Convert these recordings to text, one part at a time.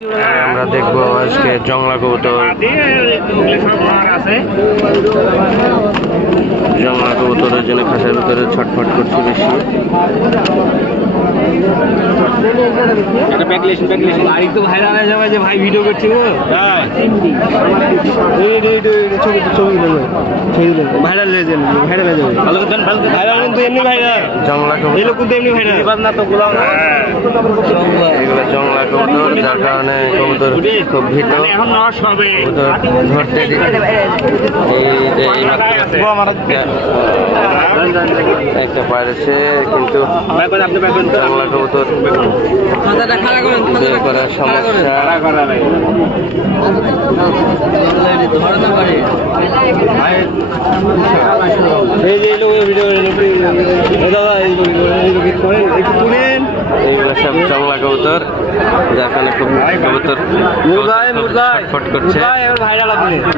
আমরা দেখবো আজকে জংলা কবুতর। জংলা কবুতরের জন্য খাঁচার ভিতরে ছটফট করছে বেশি। ভাই ভিডিও করছি ভাইরাল হয়ে যাবে ভাইরাল কিন্তু এমনি ভাইরাল জংলা কবুতর কিন্তু এমনি ভাইরাল না তো এগুলো জংলা কবুতর, যার কারণে কবুতর খুব ভীত। কবুতর ধরতে এই যে একটা পারেছে, কিন্তু জংলা কবুতর বের করার সমস্যা। এইগুলো সব জংলা কবুতর, যার কারণে খুব কবুতর ছটফট করছে।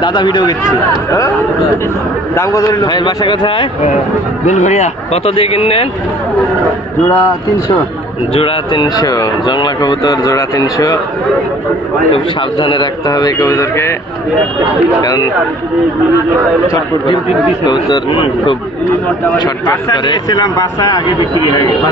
দাদা ভিডিও করছি। দাম কত? ভাইয়ের বাসা কোথায়? বেলঘরিয়া। কত দিয়ে কিনলেন? জোড়া 300। জোড়া 300। জংলা কবুতর জোড়া 300। খুব সাবধানে রাখতে হবে কবুতরকে, কারণ কবুতর খুব ছটফট করে। বাসা আগে বিক্রি হয়ে গেছে।